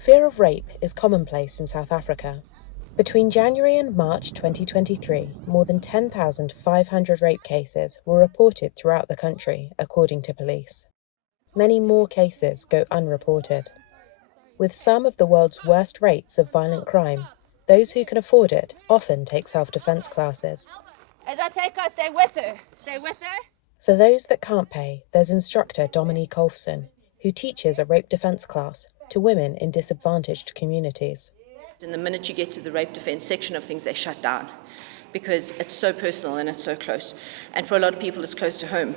Fear of rape is commonplace in South Africa. Between January and March 2023, more than 10,500 rape cases were reported throughout the country, according to police. Many more cases go unreported. With some of the world's worst rates of violent crime, those who can afford it often take self-defense classes. As I take her, stay with her. Stay with her. For those that can't pay, there's instructor Dominique Olfsen, who teaches a rape defense class to women in disadvantaged communities. And the minute you get to the rape defense section of things, they shut down because it's so personal and it's so close. And for a lot of people, it's close to home.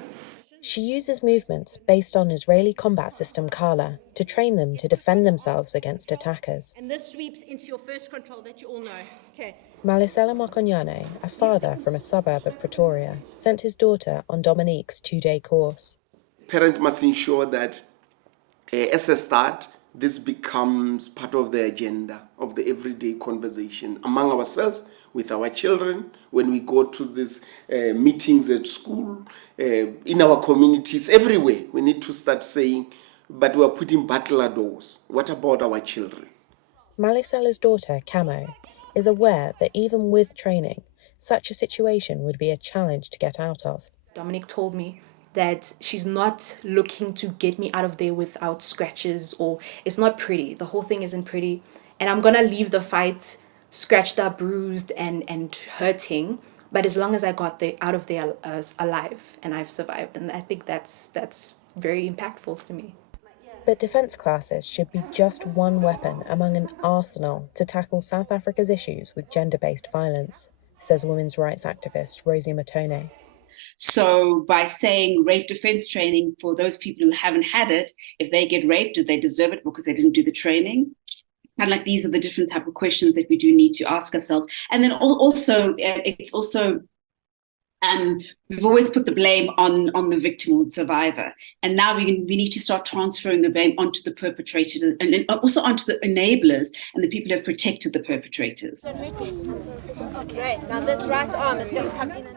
She uses movements based on Israeli combat system Kala to train them to defend themselves against attackers. And this sweeps into your first control that you all know. Okay. Malisela Makonyane, a father from a suburb of Pretoria, sent his daughter on Dominique's 2-day course. Parents must ensure that as a start, this becomes part of the agenda of the everyday conversation among ourselves, with our children, when we go to these meetings at school, in our communities, everywhere. We need to start saying, but we are putting butler doors. What about our children? Malisela's daughter, Camo, is aware that even with training, such a situation would be a challenge to get out of. Dominique told me that she's not looking to get me out of there without scratches, or it's not pretty. The whole thing isn't pretty. And I'm going to leave the fight scratched up, bruised, and hurting. But as long as I got out of there alive and I've survived, and I think that's very impactful to me. But defence classes should be just one weapon among an arsenal to tackle South Africa's issues with gender-based violence, says women's rights activist Rosie Matone. So by saying rape defense training for those people who haven't had it, if they get raped, do they deserve it because they didn't do the training? Kind of like these are the different type of questions that we do need to ask ourselves. And then also, it's also, we've always put the blame on the victim or the survivor. And now we need to start transferring the blame onto the perpetrators and also onto the enablers and the people who have protected the perpetrators. Great. Now this right arm is going to come in and